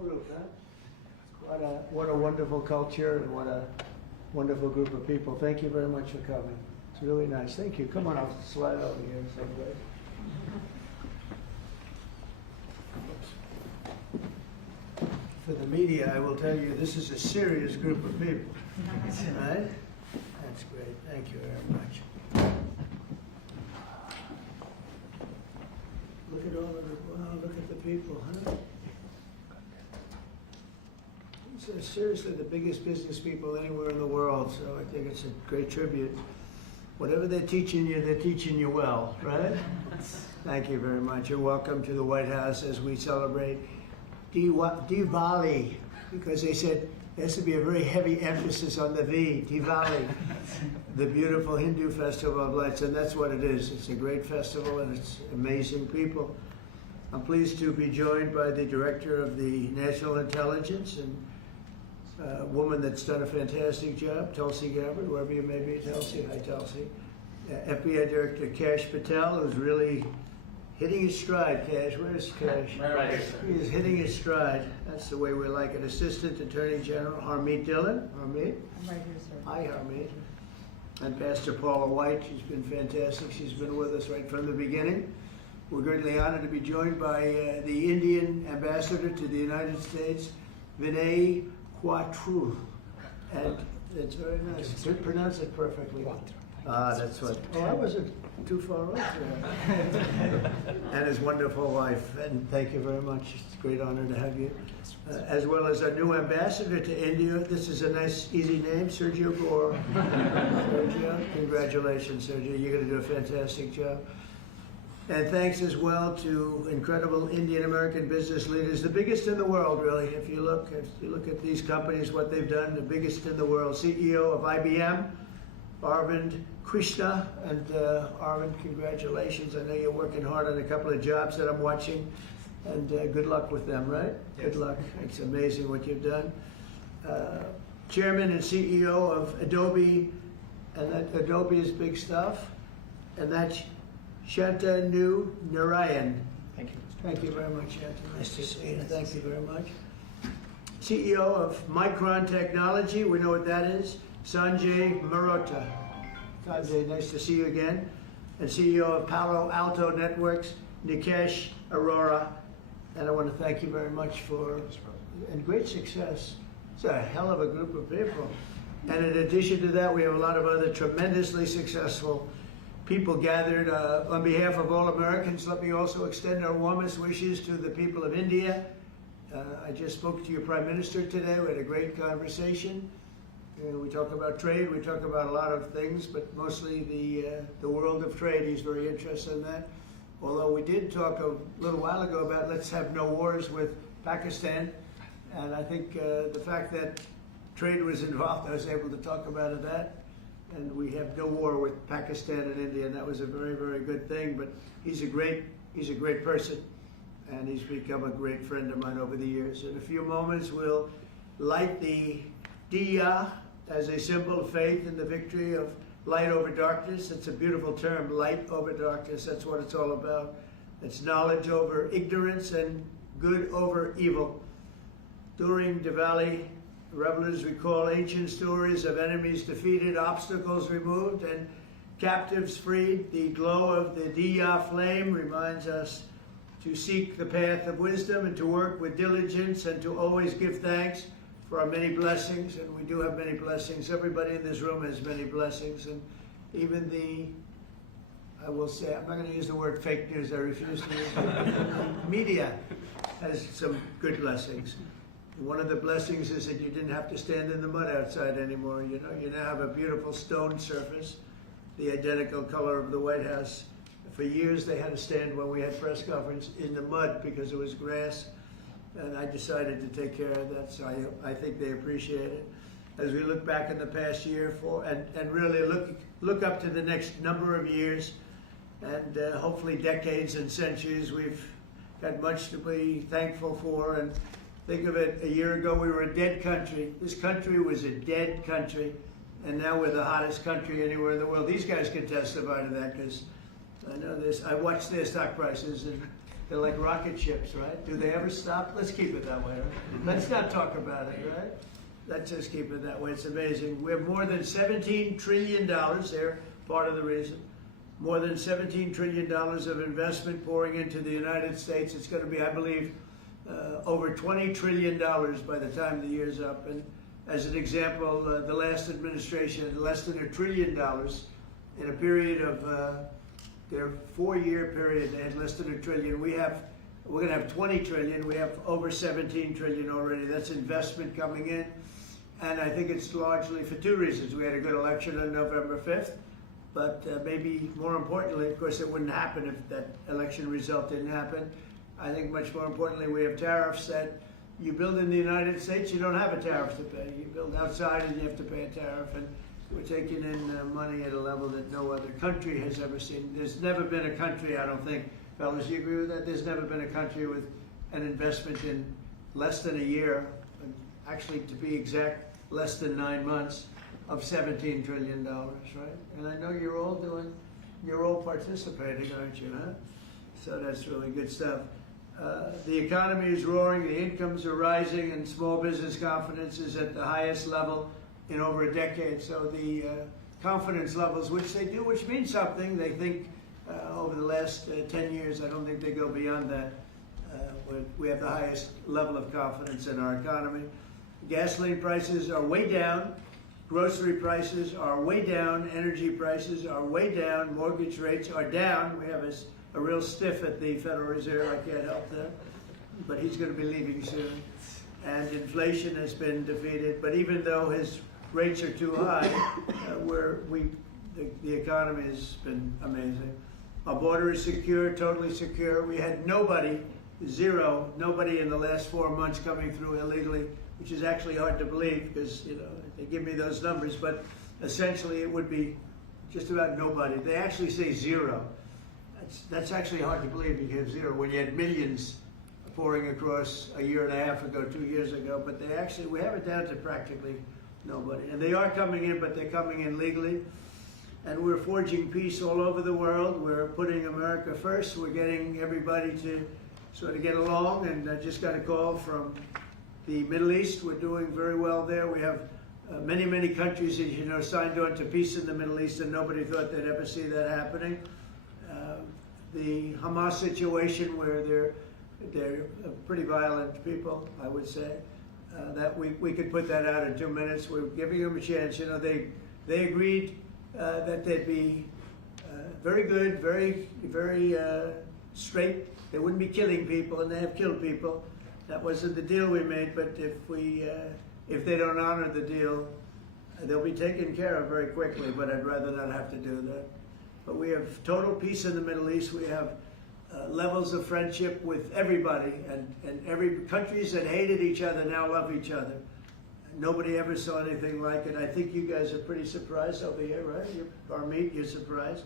group, huh? What a wonderful culture and what a wonderful group of people. Thank you very much for coming. It's really nice. Thank you. Come on, I'll slide over here. So good. For the media, I will tell you, this is a serious group of people. Right? That's great. Thank you very much. Look at all of the, wow, look at the people, huh? So seriously, the biggest business people anywhere in the world, so I think it's a great tribute. Whatever they're teaching you well, right? Thank you very much. You're welcome to the White House as we celebrate Diwali, because they said there has to be a very heavy emphasis on the V, Diwali, the beautiful Hindu festival of lights, and that's what it is. It's a great festival and it's amazing people. I'm pleased to be joined by the Director of the National Intelligence and a woman that's done a fantastic job, Tulsi Gabbard, wherever you may be, Tulsi. Hi, Tulsi. FBI Director Kash Patel, who's really hitting his stride. Kash, where's Kash? Right. He is hitting his stride. That's the way we like it. Assistant Attorney General Harmeet Dillon. Harmeet? I'm right here, sir. Hi, Harmeet. And Pastor Paula White. She's been fantastic. She's been with us right from the beginning. We're greatly honored to be joined by the Indian Ambassador to the United States, Vinay Quatru. And it's very nice. Pronounce it perfectly. Ah, that's what. Oh, I wasn't too far off there. And his wonderful wife. And thank you very much. It's a great honor to have you. As well as our new ambassador to India. This is a nice, easy name, Sergio Gore. Sergio, congratulations, Sergio. You're going to do a fantastic job. And thanks as well to incredible Indian American business leaders, the biggest in the world, really. If you look at these companies, what they've done, the biggest in the world. CEO of IBM, Arvind Krishna, and Arvind, congratulations. I know you're working hard on a couple of jobs that I'm watching, and good luck with them, right? Yes. Good luck. It's amazing what you've done. Chairman and CEO of Adobe, and that Adobe is big stuff, and that's Shantanu Narayan. Thank you. Thank you very much, Shantanu. Nice to see you. Thank you very much. CEO of Micron Technology, we know what that is, Sanjay Marotta. Sanjay, nice to see you again. And CEO of Palo Alto Networks, Nikesh Arora. And I want to thank you very much for, and great success. It's a hell of a group of people. And in addition to that, we have a lot of other tremendously successful people gathered. On behalf of all Americans, let me also extend our warmest wishes to the people of India. I just spoke to your Prime Minister today. We had a great conversation. We talk about trade, we talk about a lot of things, but mostly the world of trade. He's very interested in that. Although we did talk a little while ago about let's have no wars with Pakistan. And I think the fact that trade was involved, I was able to talk about that. And we have no war with Pakistan and India, and that was a very, very good thing. But he's a great person, and he's become a great friend of mine over the years. In a few moments, we'll light the diya as a symbol of faith in the victory of light over darkness. It's a beautiful term, light over darkness. That's what it's all about. It's knowledge over ignorance and good over evil. During Diwali, revelers recall ancient stories of enemies defeated, obstacles removed, and captives freed. The glow of the diya flame reminds us to seek the path of wisdom and to work with diligence and to always give thanks for our many blessings. And we do have many blessings. Everybody in this room has many blessings. And even I will say, I'm not going to use the word fake news. I refuse to use it. The media has some good blessings. One of the blessings is that you didn't have to stand in the mud outside anymore. You know, you now have a beautiful stone surface, the identical color of the White House. For years they had to stand when we had press conference in the mud because it was grass, and I decided to take care of that, so I think they appreciate it. As we look back in the past year and really look up to the next number of years and hopefully decades and centuries, we've got much to be thankful for. And think of it, a year ago we were a dead country. This country was a dead country, and now we're the hottest country anywhere in the world. These guys can testify to that because I know this. I watch their stock prices, and They're like rocket ships, right? Do they ever stop? Let's keep it that way, right? Let's not talk about it, right? Let's just keep it that way. It's amazing. We have more than $17 trillion. They're part of the reason. More than $17 trillion of investment pouring into the United States. It's going to be, I believe, over $20 trillion by the time the year's up. And as an example, the last administration had less than $1 trillion in a period of their 4-year period. They had less than $1 trillion. We're going to have 20 trillion. We have over 17 trillion already. That's investment coming in. And I think it's largely for 2 reasons. We had a good election on November 5th, but maybe more importantly, of course, it wouldn't happen if that election result didn't happen. I think much more importantly, we have tariffs that you build in the United States, you don't have a tariff to pay. You build outside and you have to pay a tariff. And we're taking in money at a level that no other country has ever seen. There's never been a country, I don't think, fellas, you agree with that? There's never been a country with an investment in less than a year, and actually to be exact, less than 9 months, of $17 trillion, right? And I know you're all participating, aren't you, huh? So that's really good stuff. The economy is roaring, the incomes are rising, and small business confidence is at the highest level in over a decade. So the confidence levels, which they do, which means something, they think over the last 10 years, I don't think they go beyond that. We have the highest level of confidence in our economy. Gasoline prices are way down. Grocery prices are way down. Energy prices are way down. Mortgage rates are down. We have a real stiff at the Federal Reserve. I can't help that. But he's going to be leaving soon. And inflation has been defeated. But even though his rates are too high, the economy has been amazing. Our border is secure, totally secure. We had nobody in the last 4 months coming through illegally, which is actually hard to believe because, they give me those numbers, but essentially it would be just about nobody. They actually say 0. That's actually hard to believe. You have 0 when you had millions pouring across a year and a half ago, 2 years ago, but we have it down to practically nobody. And they are coming in, but they're coming in legally. And we're forging peace all over the world. We're putting America first. We're getting everybody to sort of get along. And I just got a call from the Middle East. We're doing very well there. We have many, many countries, as you know, signed on to peace in the Middle East, and nobody thought they'd ever see that happening. The Hamas situation, where they're pretty violent people, I would say, that we could put that out in 2 minutes. We're giving them a chance. They agreed that they'd be very good, very, very straight. They wouldn't be killing people, and they have killed people. That wasn't the deal we made, but if they don't honor the deal, they'll be taken care of very quickly, but I'd rather not have to do that. But we have total peace in the Middle East. We have levels of friendship with everybody, and every countries that hated each other now love each other. Nobody ever saw anything like it. I think you guys are pretty surprised over here, right? You're surprised,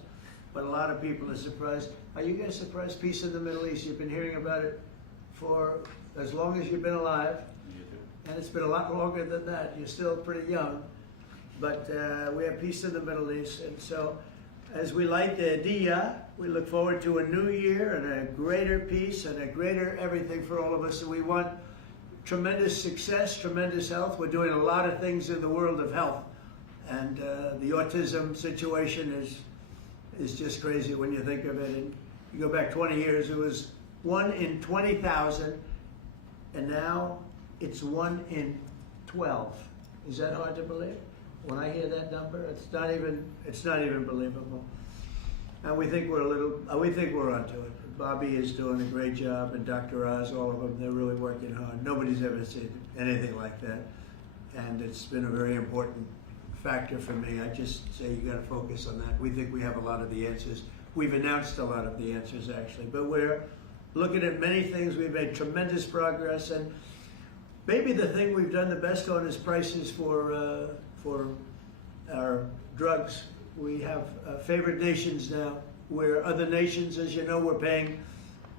but a lot of people are surprised. Are you guys surprised? Peace in the Middle East. You've been hearing about it for as long as you've been alive. And it's been a lot longer than that. You're still pretty young. But we have peace in the Middle East. And so as we light the diya, we look forward to a new year and a greater peace and a greater everything for all of us. And we want tremendous success, tremendous health. We're doing a lot of things in the world of health. And the autism situation is just crazy when you think of it. And you go back 20 years, it was 1 in 20,000. And now it's 1 in 12. Is that hard to believe? When I hear that number, it's not even believable. And we think we're onto it. Bobby is doing a great job, and Dr. Oz, all of them, they're really working hard. Nobody's ever seen anything like that. And it's been a very important factor for me. I just say you got to focus on that. We think we have a lot of the answers. We've announced a lot of the answers, actually, but we're looking at many things. We've made tremendous progress, and maybe the thing we've done the best on is prices for our drugs. We have favored nations now, where other nations, as you know, were paying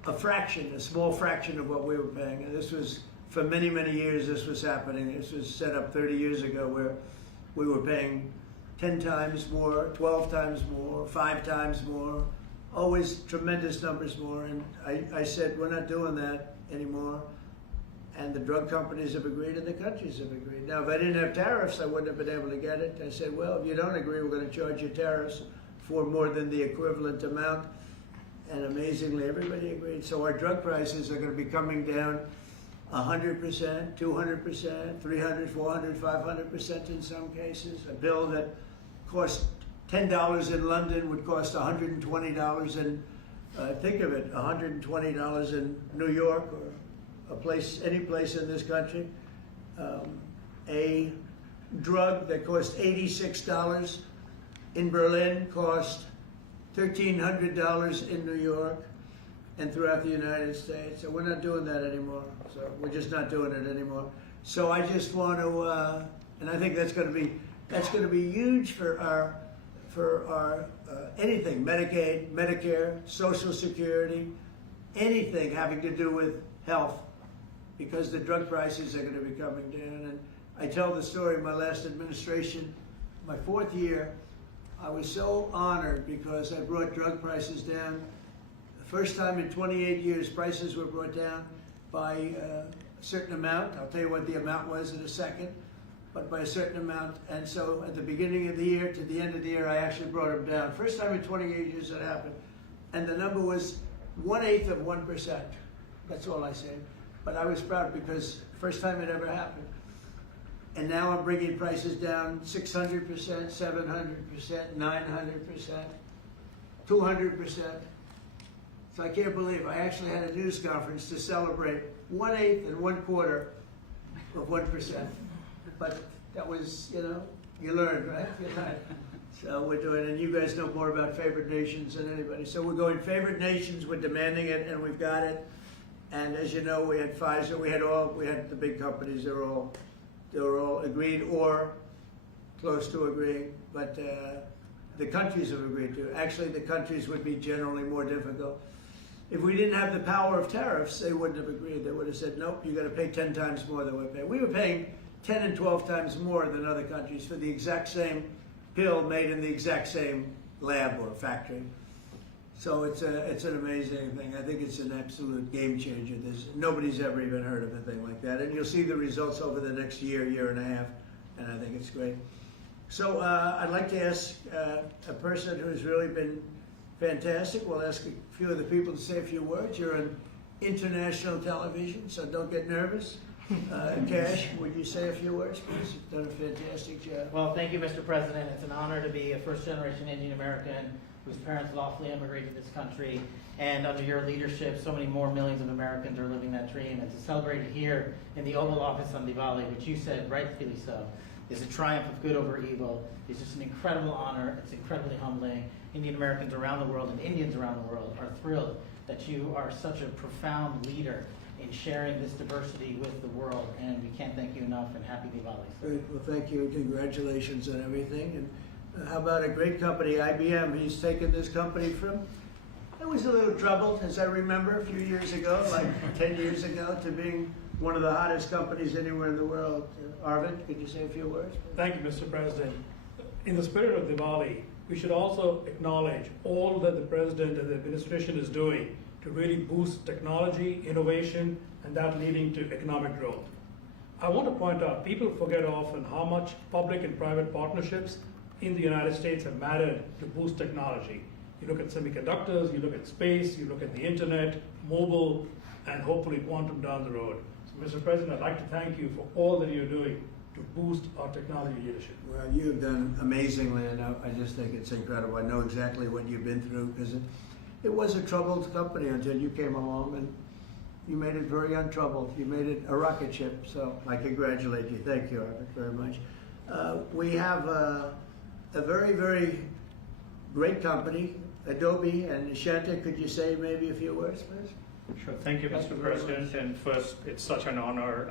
a small fraction of what we were paying. And this was, for many, many years, this was happening. This was set up 30 years ago, where we were paying 10 times more, 12 times more, 5 times more always tremendous numbers more. And I said, we're not doing that anymore. And the drug companies have agreed and the countries have agreed. Now, if I didn't have tariffs, I wouldn't have been able to get it. I said, well, if you don't agree, we're going to charge you tariffs for more than the equivalent amount. And amazingly, everybody agreed. So our drug prices are going to be coming down 100%, 200%, 300, 400, 500% in some cases. A bill that cost $10 in London would cost $120 in, think of it, $120 in New York or any place in this country. A drug that cost $86 in Berlin cost $1,300 in New York and throughout the United States. So we're not doing that anymore. So we're just not doing it anymore. So I just want to, and I think that's going to be huge for our anything, Medicaid, Medicare, Social Security, anything having to do with health, because the drug prices are going to be coming down. And I tell the story, my last administration, my 4th year, I was so honored because I brought drug prices down. The first time in 28 years, prices were brought down by a certain amount. I'll tell you what the amount was in a second, but by a certain amount. And so at the beginning of the year to the end of the year, I actually brought them down. First time in 28 years that happened. And the number was 1/8 of 1%. That's all I said. But I was proud because first time it ever happened. And now I'm bringing prices down 600%, 700%, 900%, 200%. So I can't believe I actually had a news conference to celebrate 1/8 and 1/4 of 1%. But that was, you learn, right? You learn. So we're doing, and you guys know more about favored nations than anybody. So we're going favored nations, we're demanding it, and we've got it. And as you know, we had Pfizer, we had the big companies, they were all agreed or close to agreeing, but the countries have agreed to. Actually, the countries would be generally more difficult. If we didn't have the power of tariffs, they wouldn't have agreed. They would have said, nope, you got to pay 10 times more than we're paying. We were paying 10 and 12 times more than other countries for the exact same pill made in the exact same lab or factory. So it's an amazing thing. I think it's an absolute game changer. Nobody's ever even heard of a thing like that. And you'll see the results over the next year, year and a half, and I think it's great. So I'd like to ask a person who's really been fantastic. We'll ask a few of the people to say a few words. You're on international television, so don't get nervous. Cash, would you say a few words, please? You've done a fantastic job. Well, thank you, Mr. President. It's an honor to be a first-generation Indian American whose parents lawfully immigrated to this country. And under your leadership, so many more millions of Americans are living that dream. And to celebrate it here in the Oval Office on Diwali, which you said, rightfully so, is a triumph of good over evil. It's just an incredible honor. It's incredibly humbling. Indian Americans around the world and Indians around the world are thrilled that you are such a profound leader in sharing this diversity with the world. And we can't thank you enough, and happy Diwali. Great. Well, thank you. Congratulations on everything. And how about a great company, IBM? He's taken this company from, it was a little troubled, as I remember, a few years ago, like 10 years ago, to being one of the hottest companies anywhere in the world. Arvind, could you say a few words? Thank you, Mr. President. In the spirit of Diwali, we should also acknowledge all that the President and the administration is doing to really boost technology, innovation, and that leading to economic growth. I want to point out, people forget often how much public and private partnerships in the United States have mattered to boost technology. You look at semiconductors, you look at space, you look at the internet, mobile, and hopefully quantum down the road. So, Mr. President, I'd like to thank you for all that you're doing to boost our technology leadership. Well, you have done amazingly, and I just think it's incredible. I know exactly what you've been through, because it was a troubled company until you came along, and you made it very untroubled. You made it a rocket ship, so I congratulate you. Thank you, Arvind, very much. We have a very, very great company, Adobe, and Shanta, could you say maybe a few words, please? Sure. Thank you, Mr. President. And first, it's such an honor,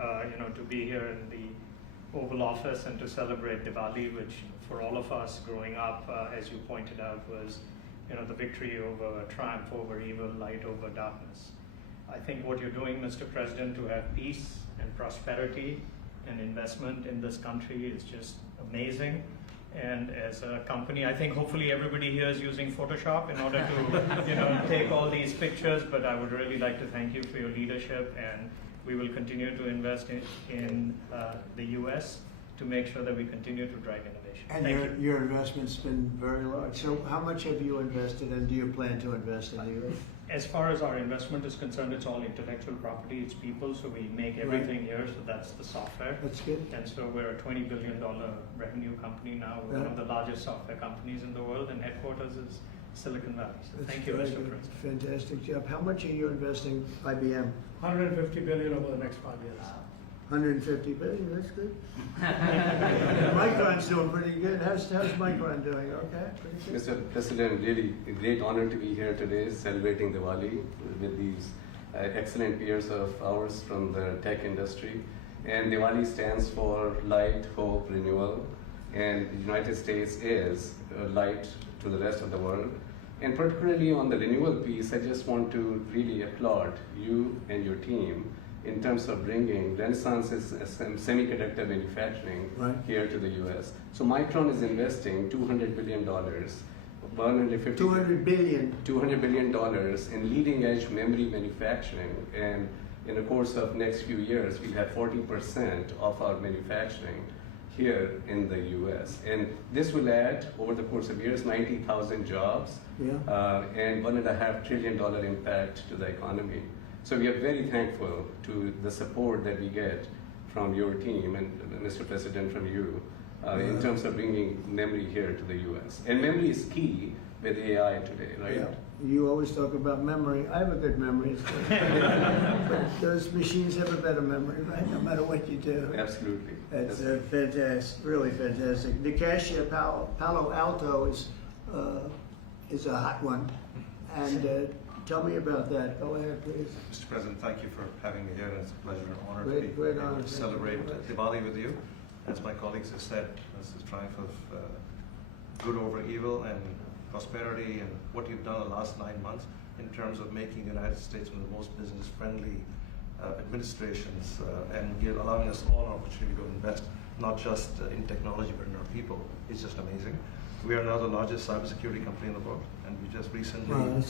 to be here in the Oval Office and to celebrate Diwali, which for all of us growing up, as you pointed out, was, the victory over triumph over evil, light over darkness. I think what you're doing, Mr. President, to have peace and prosperity and investment in this country is just amazing. And as a company, I think hopefully everybody here is using Photoshop in order to take all these pictures, but I would really like to thank you for your leadership, and we will continue to invest in the US to make sure that we continue to drive innovation. And Thank your investment's been very large. So how much have you invested, and do you plan to invest in the US? As far as our investment is concerned, it's all intellectual property, it's people, so we make everything here, so that's the software. That's good. And so we're a $20 billion revenue company now. We're one of the largest software companies in the world, and headquarters is Silicon Valley. So thank you, very Mr. good. President. Fantastic job. How much are you investing, IBM? 150 billion over the next 5 years. 150 billion, that's good. Micron's doing pretty good. How's Micron doing? Okay, pretty good. Mr. President, really a great honor to be here today celebrating Diwali with these excellent peers of ours from the tech industry. And Diwali stands for light, hope, renewal. And the United States is light to the rest of the world. And particularly on the renewal piece, I just want to really applaud you and your team in terms of bringing Renaissance's semiconductor manufacturing here to the US. So Micron is investing $200 billion, $200 billion. $200 billion in leading edge memory manufacturing. And in the course of next few years, we'll have 40% of our manufacturing here in the US. And this will add, over the course of years, 90,000 jobs and $1.5 trillion impact to the economy. So we are very thankful to the support that we get from your team and Mr. President, from you, in terms of bringing memory here to the US. And memory is key with AI today, right? Yeah. You always talk about memory. I have a good memory, but those machines have a better memory, right? No matter what you do. Absolutely. That's fantastic, really fantastic. The cashier Palo Alto is a hot one, and tell me about that. Go ahead, please. Mr. President, thank you for having me here, and it's a pleasure and honor Great honor. to celebrate Diwali with you. As my colleagues have said, this is a triumph of good over evil and prosperity, and what you've done the last 9 months in terms of making the United States one of the most business-friendly administrations and allowing us all an opportunity to invest, not just in technology, but in our people, is just amazing. We are now the largest cybersecurity company in the world, and we just recently,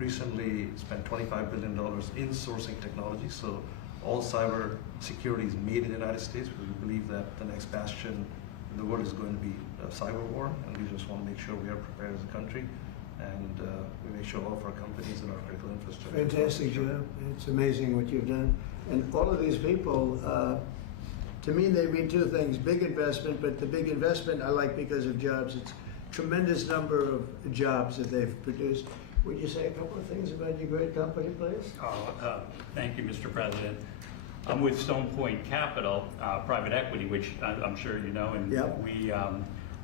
recently spent $25 billion in sourcing technology. So all cyber security is made in the United States, because we believe that the next bastion in the world is going to be a cyber war, and we just want to make sure we are prepared as a country, and we make sure all of our companies and our critical infrastructure. Fantastic job. It's amazing what you've done. And all of these people, to me, they mean two things: big investment, but the big investment I like because of jobs. It's a tremendous number of jobs that they've produced. Would you say a couple of things about your great company, please? Thank you, Mr. President. I'm with Stone Point Capital, private equity, which I'm sure you know, and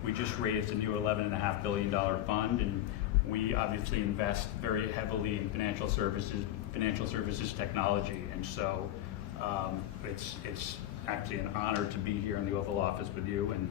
we just raised a new $11.5 billion fund, and we obviously invest very heavily in financial services technology, and so it's actually an honor to be here in the Oval Office with you, and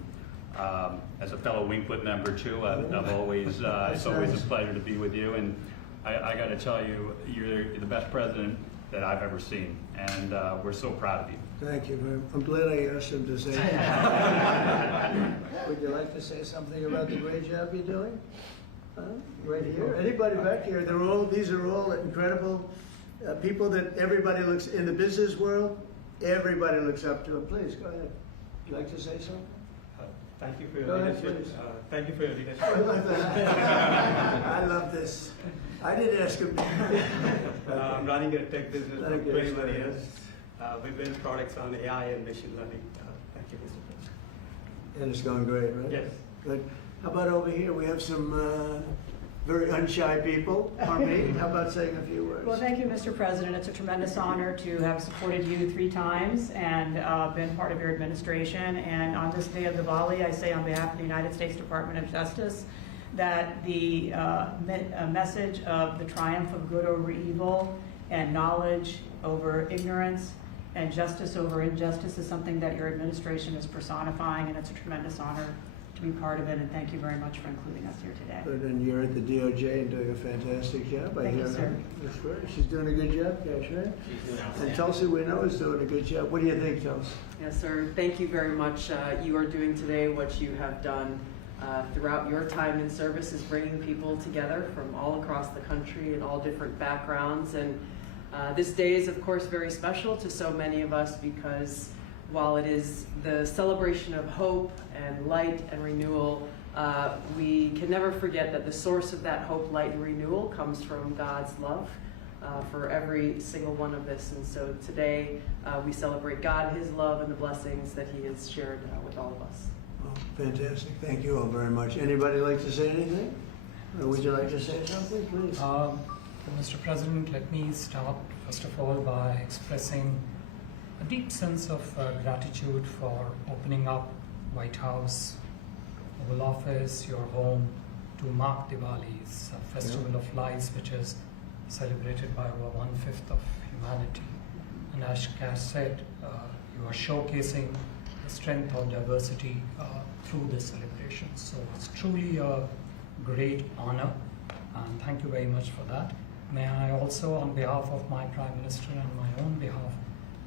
as a fellow Wingfoot member too, I've always it's always a pleasure to be with you, and I got to tell you, you're the best president that I've ever seen, and we're so proud of you. Thank you. I'm glad I asked him to say that. Would you like to say something about the great job you're doing? Right here? Anybody back here? These are all incredible people that everybody looks, in the business world, everybody looks up to them. Please, go ahead. Would you like to say something? Thank you for your leadership. Thank you for your leadership. I love that. I love this. I didn't ask him. I'm running a tech business for 21 years. We build products on AI and machine learning. Thank you, Mr. President. And it's going great, right? Yes. Good. How about over here? We have some very unshy people. Harmeet, how about saying a few words? Well, thank you, Mr. President. It's a tremendous honor to have supported you 3 times and been part of your administration. And on this day of Diwali, I say on behalf of the United States Department of Justice that the message of the triumph of good over evil and knowledge over ignorance and justice over injustice is something that your administration is personifying, and it's a tremendous honor to be part of it, and thank you very much for including us here today. But then you're at the DOJ and doing a fantastic job. Thank you, sir. That's great. She's doing a good job, Cash, right? She's doing And outstanding. Tulsi, we know, is doing a good job. What do you think, Tulsi? Yes, sir. Thank you very much. You are doing today what you have done throughout your time in service, is bringing people together from all across the country and all different backgrounds. And this day is, of course, very special to so many of us because while it is the celebration of hope and light and renewal, we can never forget that the source of that hope, light, and renewal comes from God's love for every single one of us. And so today we celebrate God, His love, and the blessings that He has shared with all of us. Oh, fantastic. Thank you all very much. Anybody like to say anything? Or would you like to say something, please? Mr. President, let me start first of all by expressing a deep sense of gratitude for opening up White House, Oval Office, your home, to mark Diwali's Festival of Lights, which is celebrated by over 1/5 of humanity. And as Cass said, you are showcasing the strength of diversity through this celebration. So it's truly a great honor, and thank you very much for that. May I also, on behalf of my Prime Minister and my own behalf,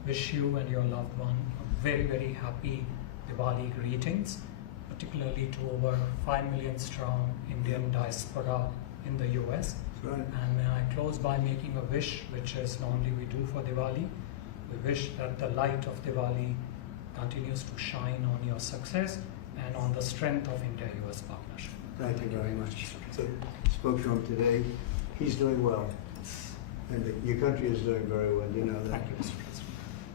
wish you and your loved one a very, very happy Diwali greetings, particularly to over 5 million strong Indian diaspora in the US. Right. And may I close by making a wish, which is normally we do for Diwali. We wish that the light of Diwali continues to shine on your success and on the strength of India-US partnership. Thank you very much. So, spoke to him today. He's doing well. And your country is doing very well, you know that. Thank you, Mr. President.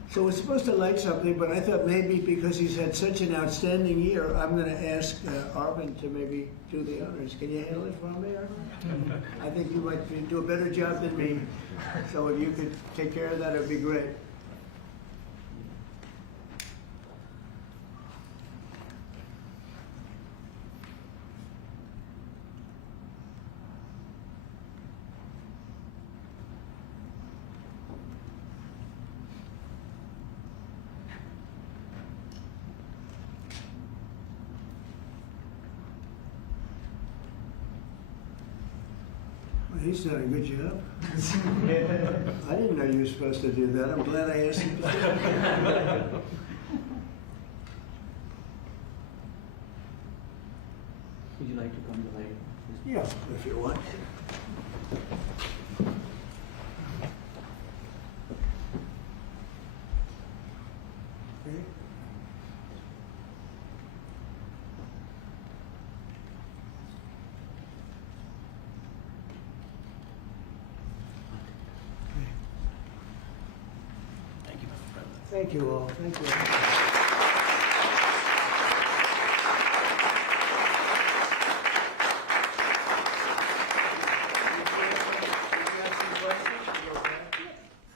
So we're supposed to light something, but I thought maybe because he's had such an outstanding year, I'm going to ask Arvind to maybe do the honors. Can you handle it for me, Arvind? I think you might do a better job than me. So if you could take care of that, it'd be great. He's done a good job. I didn't know you were supposed to do that. I'm glad I asked him. Would you like to come to light? Yeah, if you want. Okay. Thank you, Mr. President. Thank you all. Thank you.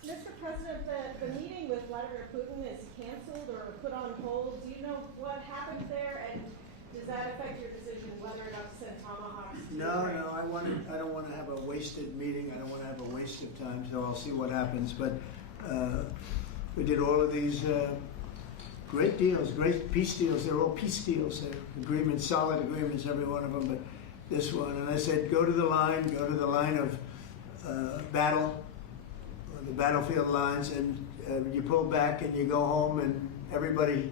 Mr. President, the meeting with Vladimir Putin is canceled or put on hold. Do you know what happened there, and does that affect your decision whether or not to send tomahawks? to Ukraine? No, I don't want to have a wasted meeting. I don't want to have a waste of time, so I'll see what happens. But we did all of these great deals, great peace deals. They're all peace deals. They're agreements, solid agreements, every one of them. But this one, and I said, go to the line of battle, the battlefield lines, and you pull back and you go home, and everybody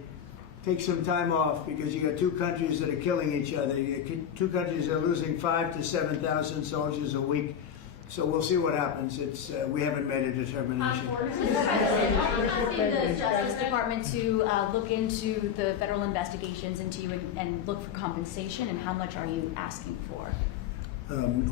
takes some time off because you got two countries that are killing each other. You got two countries that are losing 5,000 to 7,000 soldiers a week. So we'll see what happens. It's we haven't made a determination. Mr. President, I'm asking the Justice Department to look into the federal investigations into you and look for compensation, and how much are you asking for?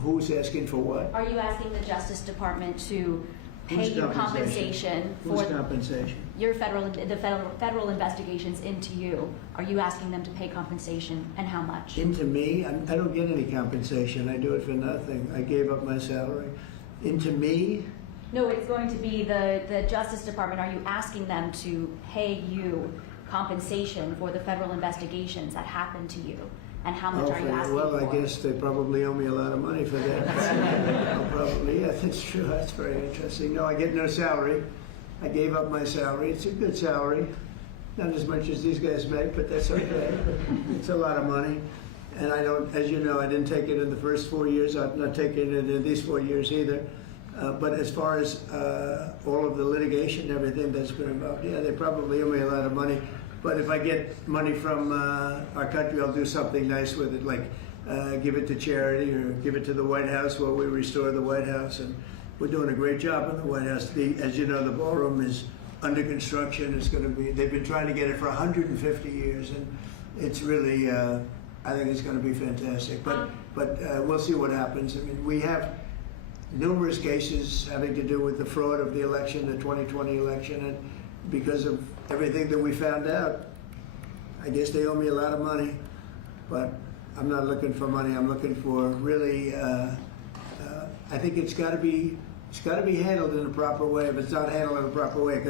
Who's asking for what? Are you asking the Justice Department to pay Whose you compensation Whose for compensation? your federal investigations into you? Are you asking them to pay compensation, and how much? Into me? I don't get any compensation. I do it for nothing. I gave up my salary. Into me? No, it's going to be the Justice Department. Are you asking them to pay you compensation for the federal investigations that happened to you? And how much are you asking well, for? I guess they probably owe me a lot of money for that. Probably, yeah, that's true. That's very interesting. No, I get no salary. I gave up my salary. It's a good salary. Not as much as these guys make, but that's okay. It's a lot of money. And I don't, as you know, I didn't take it in the first 4 years. I'm not taking it in these 4 years either. But as far as all of the litigation and everything that's been involved, yeah, they probably owe me a lot of money. But if I get money from our country, I'll do something nice with it, like give it to charity or give it to the White House while we restore the White House. And we're doing a great job in the White House. As you know, the ballroom is under construction. It's going to be, they've been trying to get it for 150 years, and it's really, I think it's going to be fantastic. But we'll see what happens. I mean, we have numerous cases having to do with the fraud of the election, the 2020 election, and because of everything that we found out, I guess they owe me a lot of money, but I'm not looking for money. I'm looking for really, I think it's got to be handled in a proper way. If it's not handled in a proper way,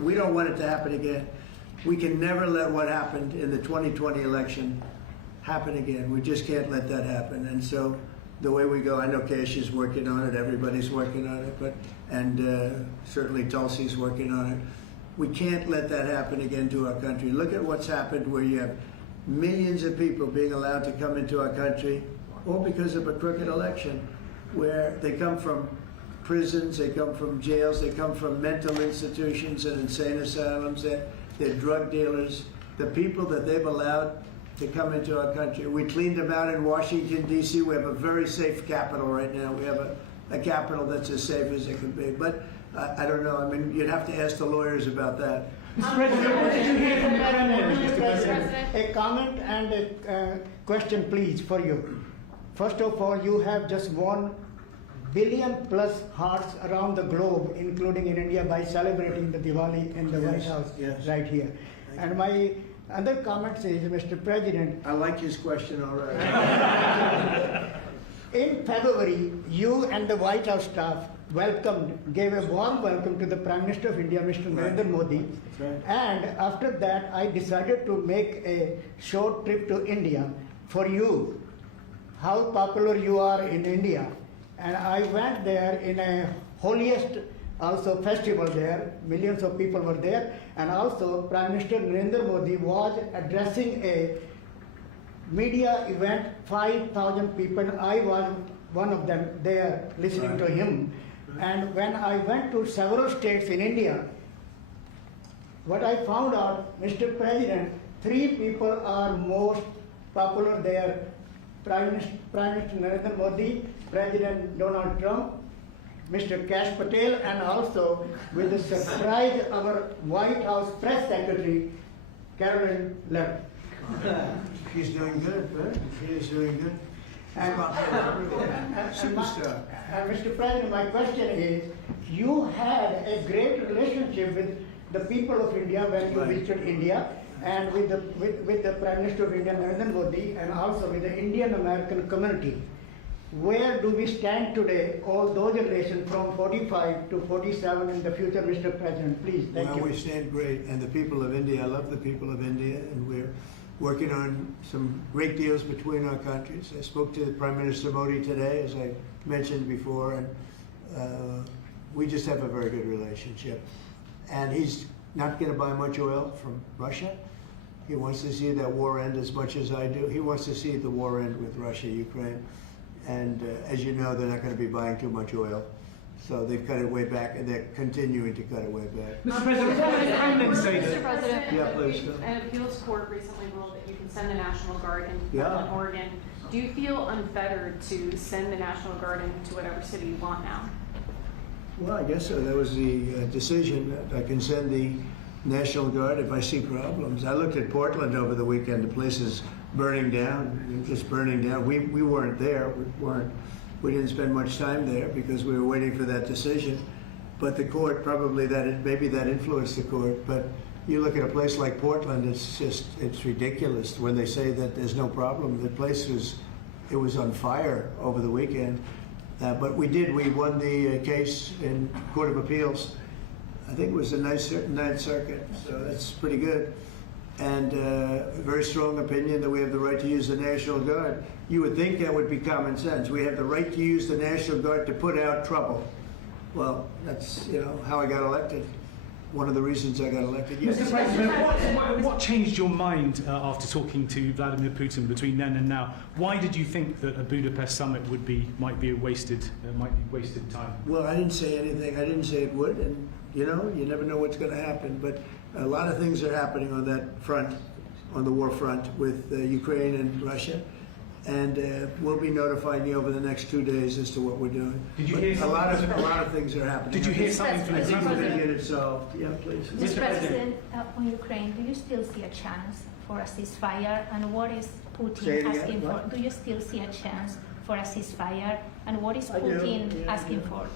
we don't want it to happen again. We can never let what happened in the 2020 election happen again. We just can't let that happen. And so the way we go, I know Cash is working on it, everybody's working on it, and certainly Tulsi's working on it. We can't let that happen again to our country. Look at what's happened where you have millions of people being allowed to come into our country, all because of a crooked election, where they come from prisons, they come from jails, they come from mental institutions and insane asylums, they're drug dealers. The people that they've allowed to come into our country, we cleaned them out in Washington, D.C. We have a very safe capital right now. We have a capital that's as safe as it can be. But I don't know. I mean, you'd have to ask the lawyers about that. Mr. President, what did you hear from Mr. President? A comment and a question, please, for you. First of all, you have just 1 billion plus hearts around the globe, including in India, by celebrating the Diwali in the White House right here. And my other comment is, Mr. President, I like his question already. in February, you and the White House staff gave a warm welcome to the Prime Minister of India, Mr. Narendra Modi. Right. And after that, I decided to make a short trip to India for you, how popular you are in India. And I went there in a holiest also festival there, millions of people were there, and also Prime Minister Narendra Modi was addressing a media event, 5,000 people. I was one of them there listening to him. And when I went to several states in India, what I found out, Mr. President, 3 people are most popular there. Prime Minister Narendra Modi, President Donald Trump, Mr. Kash Patel, and also with the surprise, our White House Press Secretary, Caroline Levitt. She's doing good, right? She is doing good. Superstar. And Mr. President, my question is, you had a great relationship with the people of India when you visited India, and with the Prime Minister of India, Narendra Modi, and also with the Indian American community. Where do we stand today, all those relations from 45 to 47 in the future, Mr. President? Please, thank you. Well, we stand great, and the people of India, I love the people of India, and we're working on some great deals between our countries. I spoke to Prime Minister Modi today, as I mentioned before, and we just have a very good relationship. And he's not going to buy much oil from Russia. He wants to see that war end as much as I do. He wants to see the war end with Russia, Ukraine. And as you know, they're not going to be buying too much oil. So they've cut it way back, and they're continuing to cut it way back. Mr. President, Mr. President, Yeah, please. an appeals court recently ruled that you can send the National Guard into Yeah. Oregon. Do you feel unfettered to send the National Guard into whatever city you want now? Well, I guess so. That was the decision. I can send the National Guard if I see problems. I looked at Portland over the weekend. The place is burning down, just burning down. We weren't there. We didn't spend much time there because we were waiting for that decision. But the court, maybe that influenced the court. But you look at a place like Portland, it's ridiculous when they say that there's no problem. The place was on fire over the weekend. But we won the case in Court of Appeals. I think it was the Ninth Circuit, so that's pretty good. And a very strong opinion that we have the right to use the National Guard. You would think that would be common sense. We have the right to use the National Guard to put out trouble. Well, that's how I got elected. one of the reasons I got elected. Yes. Mr. President, what changed your mind after talking to Vladimir Putin between then and now? Why did you think that a Budapest summit might be wasted time? Well, I didn't say anything. I didn't say it would, and you never know what's going to happen. But a lot of things are happening on that front, on the war front with Ukraine and Russia. And we'll be notifying you over the next 2 days as to what we're doing. Did you hear a lot of things are happening. Did you hear something from the I think we're going to get it solved. Yeah, please. Mr. President, on Ukraine, do you still see a chance for a ceasefire? And what is Putin asking for? Do you still see a chance for a ceasefire? And what is Putin asking for?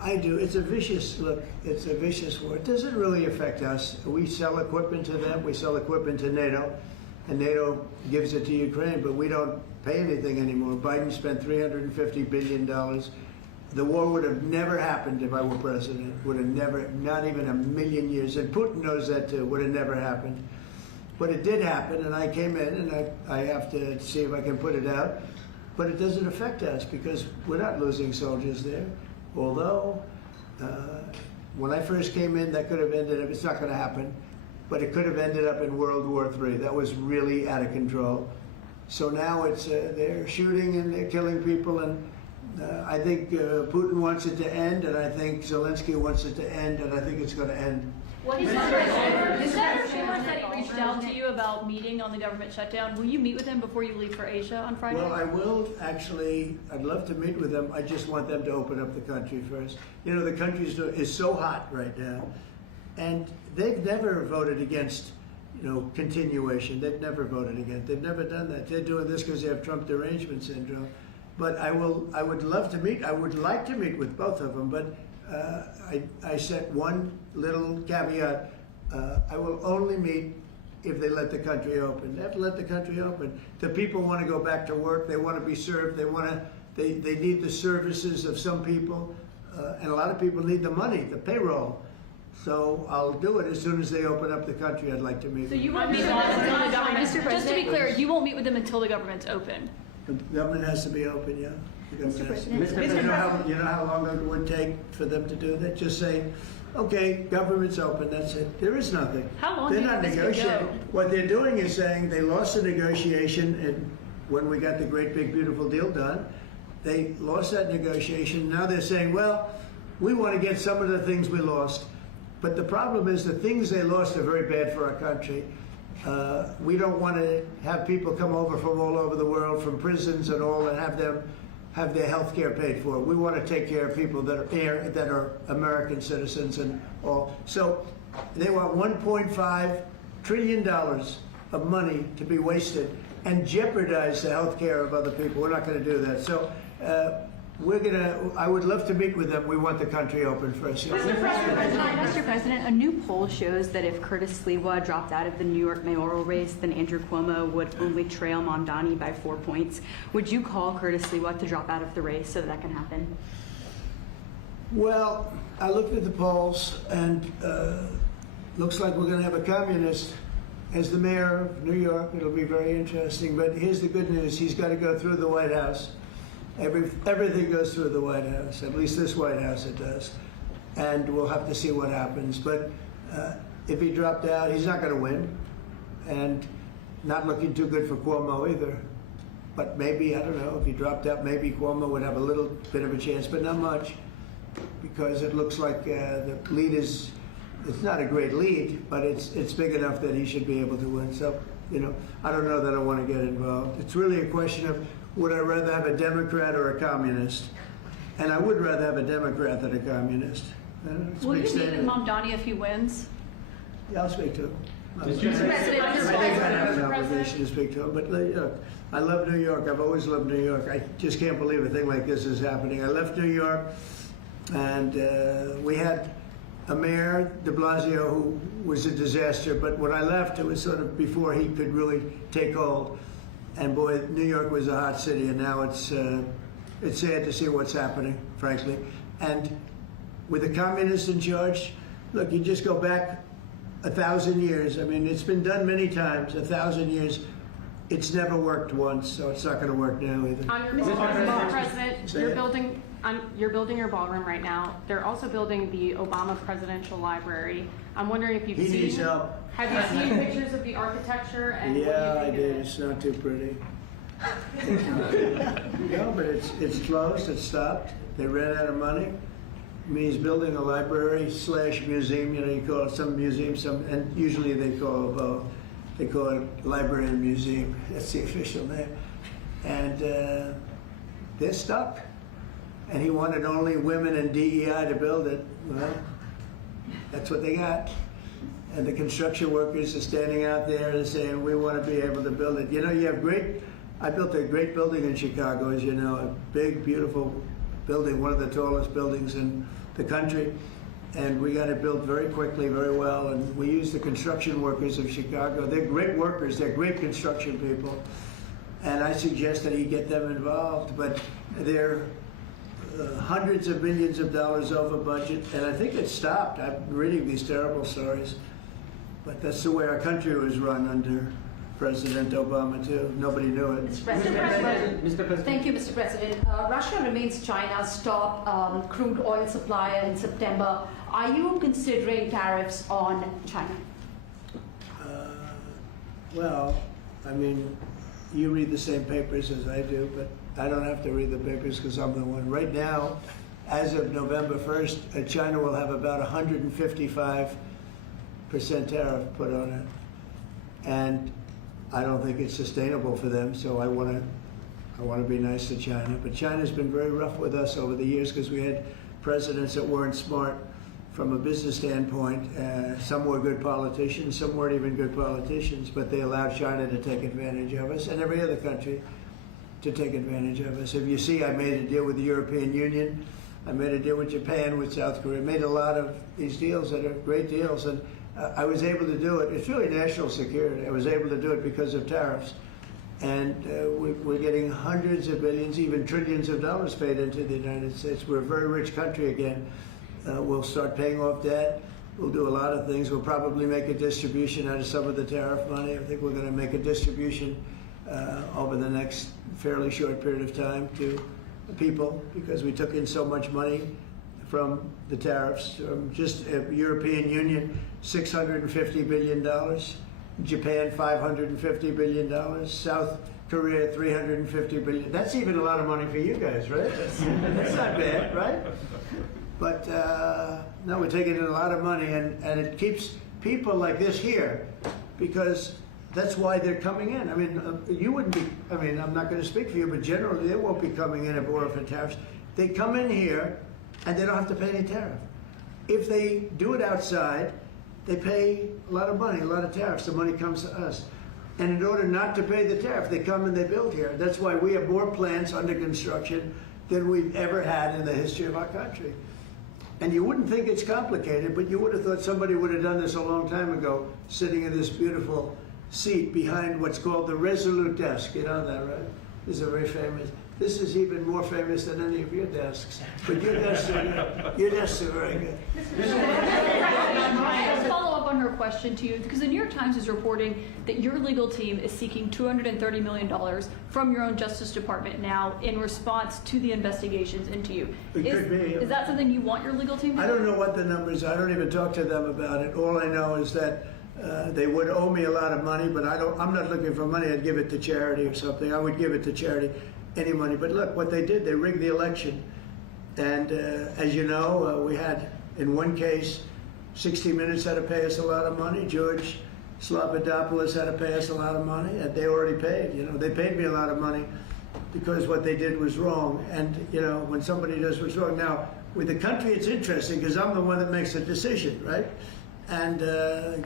I do. It's a vicious look. It's a vicious war. It doesn't really affect us. We sell equipment to them. We sell equipment to NATO, and NATO gives it to Ukraine, but we don't pay anything anymore. Biden spent $350 billion. The war would have never happened if I were president. Would have never, not even a million years. And Putin knows that too. Would have never happened. But it did happen, and I came in, and I have to see if I can put it out. But it doesn't affect us because we're not losing soldiers there. Although, when I first came in, that could have ended up, it's not going to happen, but it could have ended up in World War III. That was really out of control. So now it's they're shooting and they're killing people, and I think Putin wants it to end, and I think Zelensky wants it to end, and I think it's going to end. What is that? Is that rumors that he reached out to you about meeting on the government shutdown? Will you meet with him before you leave for Asia on Friday? Well, I will actually. I'd love to meet with them. I just want them to open up the country first. You know, the country is so hot right now, and they've never voted against, continuation. They've never voted against. They've never done that. They're doing this because they have Trump derangement syndrome. But I would love to meet. I would like to meet with both of them, but. I set one little caveat. I will only meet if they let the country open. They have to let the country open. The people want to go back to work. They want to be served. They need the services of some people, and a lot of people need the money, the payroll. So I'll do it as soon as they open up the country. I'd like to meet. So you won't meet with them until the government. Just to be clear, you won't meet with them until the government's open. The government has to be open, yeah. Mr. President. You know how long it would take for them to do that? Just say, okay, government's open, that's it. There is nothing. How long They're do you not think this could negotiating. go? What they're doing is saying they lost the negotiation, and when we got the great big beautiful deal done, they lost that negotiation. Now they're saying, well, we want to get some of the things we lost. But the problem is the things they lost are very bad for our country. We don't want to have people come over from all over the world, from prisons and all, and have their health care paid for. We want to take care of people that are American citizens and all. So they want $1.5 trillion of money to be wasted and jeopardize the health care of other people. We're not going to do that. So I would love to meet with them. We want the country open first. Mr. President, a new poll shows that if Curtis Sliwa dropped out of the New York mayoral race, then Andrew Cuomo would only trail Mamdani by 4 points. Would you call Curtis Sliwa to drop out of the race so that can happen? Well, I looked at the polls, and looks like we're going to have a communist as the mayor of New York. It'll be very interesting. But here's the good news. He's got to go through the White House. Everything goes through the White House, at least this White House it does. And we'll have to see what happens. But if he dropped out, he's not going to win. And not looking too good for Cuomo either. But maybe, I don't know, if he dropped out, maybe Cuomo would have a little bit of a chance, but not much. Because it looks like the lead it's not a great lead, but it's big enough that he should be able to win. So, I don't know that I want to get involved. It's really a question of, would I rather have a Democrat or a communist? And I would rather have a Democrat than a communist. Will you meet with Mamdani if he wins? Yeah, I'll speak to him. Mr. President, I think I have an obligation to speak to him. But I love New York. I've always loved New York. I just can't believe a thing like this is happening. I left New York, and we had a mayor, de Blasio, who was a disaster. But when I left, it was sort of before he could really take hold. And boy, New York was a hot city, and now it's sad to see what's happening, frankly. And with the communists in charge, look, you just go back 1,000 years. I mean, it's been done many times, 1,000 years. It's never worked once, so it's not going to work now either. On your Mr. President, you're building You're building your ballroom right now. They're also building the Obama Presidential Library. I'm wondering if you've He seen. needs help. Have you seen pictures of the architecture and what do Yeah, I you think did. of it? It's not too pretty. No, but it's closed. It's stopped. They ran out of money. I mean, he's building a library / museum. You know, you call it some museum, and usually they call it library and museum. That's the official name. And they're stuck. And he wanted only women and DEI to build it. Well, that's what they got. And the construction workers are standing out there and saying, we want to be able to build it. You know, I built a great building in Chicago, as you know, a big, beautiful building, one of the tallest buildings in the country. And we got it built very quickly, very well. And we used the construction workers of Chicago. They're great workers. They're great construction people. And I suggested he get them involved, but they're hundreds of millions of dollars over budget. And I think it stopped. I'm reading these terrible stories. But that's the way our country was run under President Obama, too. Nobody knew it. Mr. President. Thank you, Mr. President. Russia remains China's top crude oil supplier in September. Are you considering tariffs on China? Well, I mean, you read the same papers as I do, but I don't have to read the papers because I'm the one. Right now, as of November 1st, China will have about 155% tariff put on it. And I don't think it's sustainable for them, so I want to be nice to China. But China's been very rough with us over the years because we had presidents that weren't smart from a business standpoint. Some were good politicians, some weren't even good politicians, but they allowed China to take advantage of us and every other country to take advantage of us. If you see, I made a deal with the European Union, I made a deal with Japan, with South Korea, made a lot of these deals that are great deals, and I was able to do it. It's really national security. I was able to do it because of tariffs. And we're getting hundreds of billions, even trillions of dollars paid into the United States. We're a very rich country again. We'll start paying off debt. We'll do a lot of things. We'll probably make a distribution out of some of the tariff money. I think we're going to make a distribution over the next fairly short period of time to the people because we took in so much money from the tariffs. Just European Union, $650 billion. Japan, $550 billion. South Korea, $350 billion. That's even a lot of money for you guys, right? That's not bad, right? But no, we're taking in a lot of money, and it keeps people like this here because that's why they're coming in. I mean, you wouldn't be, I mean, I'm not going to speak for you, but generally they won't be coming in if it weren't for tariffs. They come in here and they don't have to pay any tariff. If they do it outside, they pay a lot of money, a lot of tariffs. The money comes to us. And in order not to pay the tariff, they come and they build here. That's why we have more plants under construction than we've ever had in the history of our country. And you wouldn't think it's complicated, but you would have thought somebody would have done this a long time ago, sitting in this beautiful seat behind what's called the Resolute desk. You know that, right? This is a very famous. This is even more famous than any of your desks. But your desks are very good. Let's follow up on her question to you, because the New York Times is reporting that your legal team is seeking $230 million from your own Justice Department now in response to the investigations into you. Is that something you want your legal team to do? I don't know what the numbers are. I don't even talk to them about it. All I know is that they would owe me a lot of money, but I'm not looking for money. I'd give it to charity or something. I would give it to charity, any money. But look, what they did, they rigged the election. And as you know, we had, in one case, 60 Minutes had to pay us a lot of money. George Slobodopoulos had to pay us a lot of money, and they already paid. You know, they paid me a lot of money because what they did was wrong. And you know, when somebody does what's wrong, now with the country, it's interesting because I'm the one that makes the decision, right? And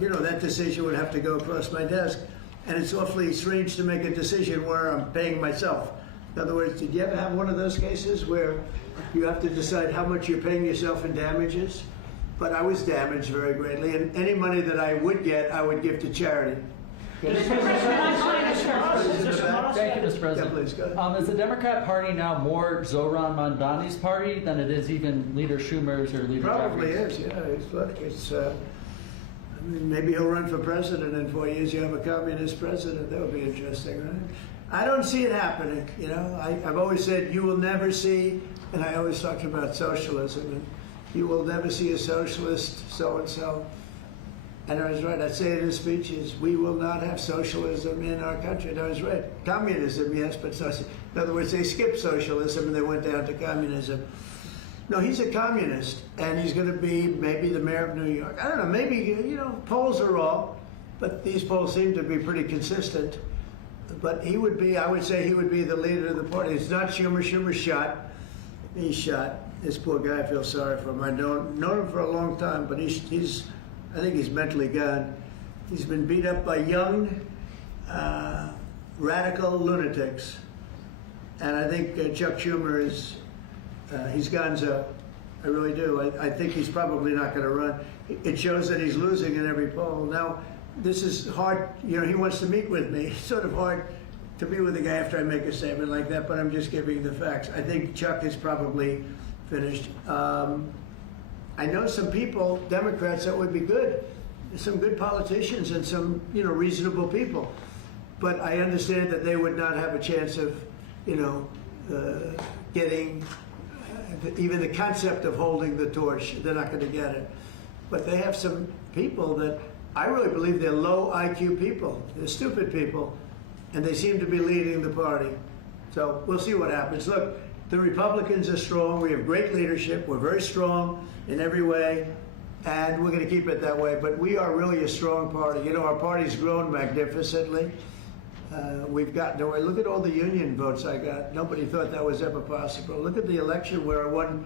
you know, that decision would have to go across my desk, and it's awfully strange to make a decision where I'm paying myself. In other words, did you ever have one of those cases where you have to decide how much you're paying yourself in damages? But I was damaged very greatly, and any money that I would get, I would give to charity. Thank you, Mr. President. Yeah, please, go ahead. Is the Democrat Party now more Zohran Mamdani's party than it is even Leader Schumer's or Leader Probably Jeffries? is, yeah. Look, I mean, maybe he'll run for president in 4 years. You have a communist president. That would be interesting, right? I don't see it happening. You know, I've always said you will never see and I always talked about socialism, and you will never see a socialist so-and-so. And I was right, I'd say it in speeches, we will not have socialism in our country. And I was right. Communism, yes, but socialism. In other words, they skipped socialism and they went down to communism. No, he's a communist, and he's going to be maybe the mayor of New York. I don't know, maybe, you know, polls are wrong, but these polls seem to be pretty consistent. But he would be, I would say he would be the leader of the party. It's not Schumer. Schumer's shot. He's shot. This poor guy, I feel sorry for him. I've known him for a long time, but he's I think he's mentally gone. He's been beat up by young, radical lunatics. And I think Chuck Schumer is, he's gonzo. I really do. I think he's probably not going to run. It shows that he's losing in every poll. Now, this is hard. You know, he wants to meet with me. It's sort of hard to meet with a guy after I make a statement like that, but I'm just giving the facts. I think Chuck is probably finished. I know some people, Democrats, that would be good. Some good politicians and some, you know, reasonable people. But I understand that they would not have a chance of, you know, getting even the concept of holding the torch. They're not going to get it. But they have some people that I really believe they're low IQ people. They're stupid people. And they seem to be leading the party. So we'll see what happens. Look, the Republicans are strong. We have great leadership. We're very strong in every way, and we're going to keep it that way. But we are really a strong party. You know, our party's grown magnificently. We've gotten away. Look at all the union votes I got. Nobody thought that was ever possible. Look at the election where I won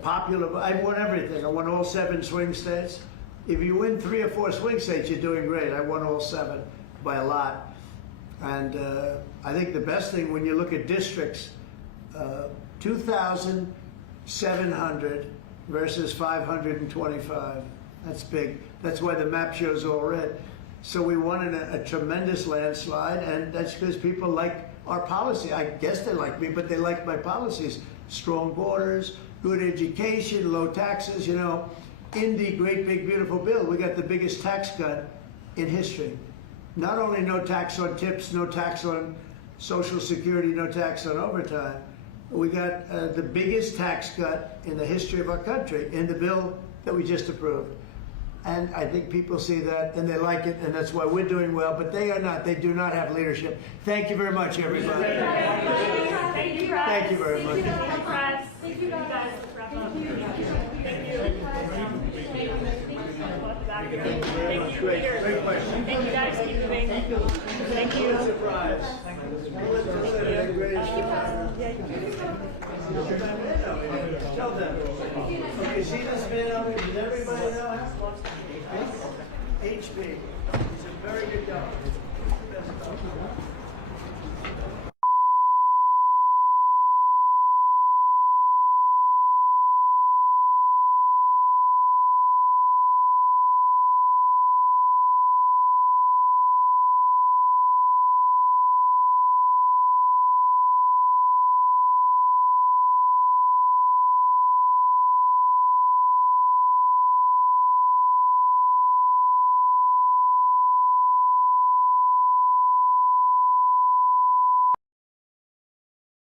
popular. I won everything. I won all 7 swing states. If you win 3 or 4 swing states, you're doing great. I won all 7 by a lot. And I think the best thing when you look at districts, 2,700 versus 525. That's big. That's why the map shows all red. So we won in a tremendous landslide, and that's because people like our policy. I guess they like me, but they like my policies. Strong borders, good education, low taxes. You know, in the great big beautiful bill, we got the biggest tax cut in history. Not only no tax on tips, no tax on Social Security, no tax on overtime. We got the biggest tax cut in the history of our country in the bill that we just approved. And I think people see that and they like it, and that's why we're doing well, but they are not. They do not have leadership. Thank you very much, everybody. Thank you, guys. Thank you very much. Thank you, guys. Wrap up. Thank you. Great question. Thank you, guys. Keep moving. Thank you. Thank you. Surprise. Tell them. Okay, see this man over here? Does everybody know him? HB. He's a very good guy.